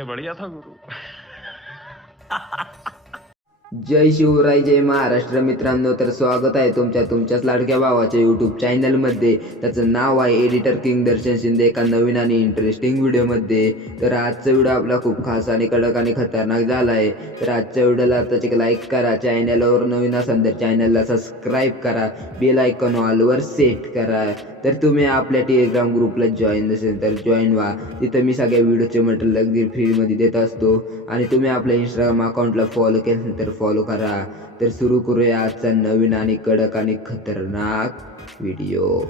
क्या बढ़िया था गुरु। जय शिवराय, जय महाराष्ट्र मित्रांनो. तर स्वागत आहे तुमच्याच लाडक्या भावाच्या यूट्यूब चॅनलमध्ये. त्याचं नाव आहे एडिटर किंग दर्शन शिंदे. एका नवीन आणि इंटरेस्टिंग व्हिडिओमध्ये. तर आजचा व्हिडिओ आपला खूप खास आणि कडक आणि खतरनाक झाला आहे. तर आजच्या व्हिडिओला आताच एक लाईक करा, चॅनलवर नवीन असाल तर चॅनलला सबस्क्राईब करा, बेल आयकॉन ऑलवर सेट करा. तर तुम्ही आपल्या टेलिग्राम ग्रुपला जॉईन नसेल तर जॉईन व्हा. तिथं मी सगळ्या व्हिडिओचे मटेरियल अगदी फ्रीमध्ये देत असतो. आणि तुम्ही आपल्या इंस्टाग्राम अकाउंटला फॉलो केलं तर फॉलो करा. तर सुरू करूया आजचा नवीन आणि कडक आणि खतरनाक व्हिडिओ.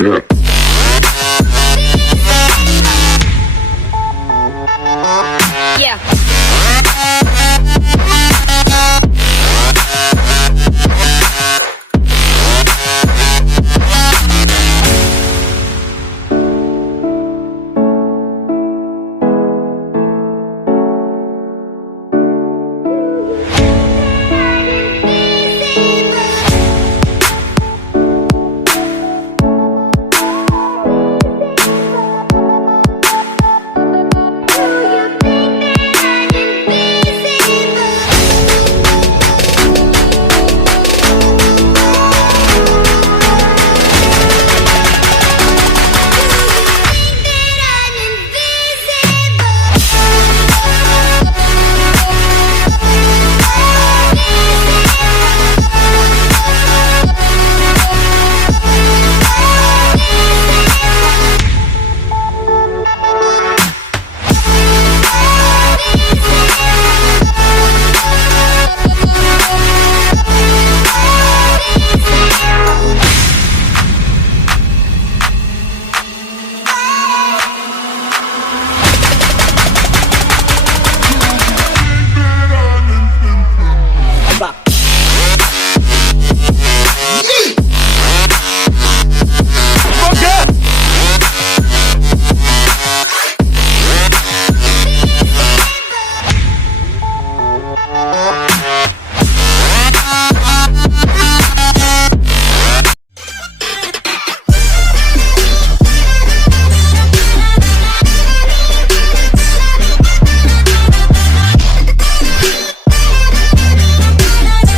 Yeah.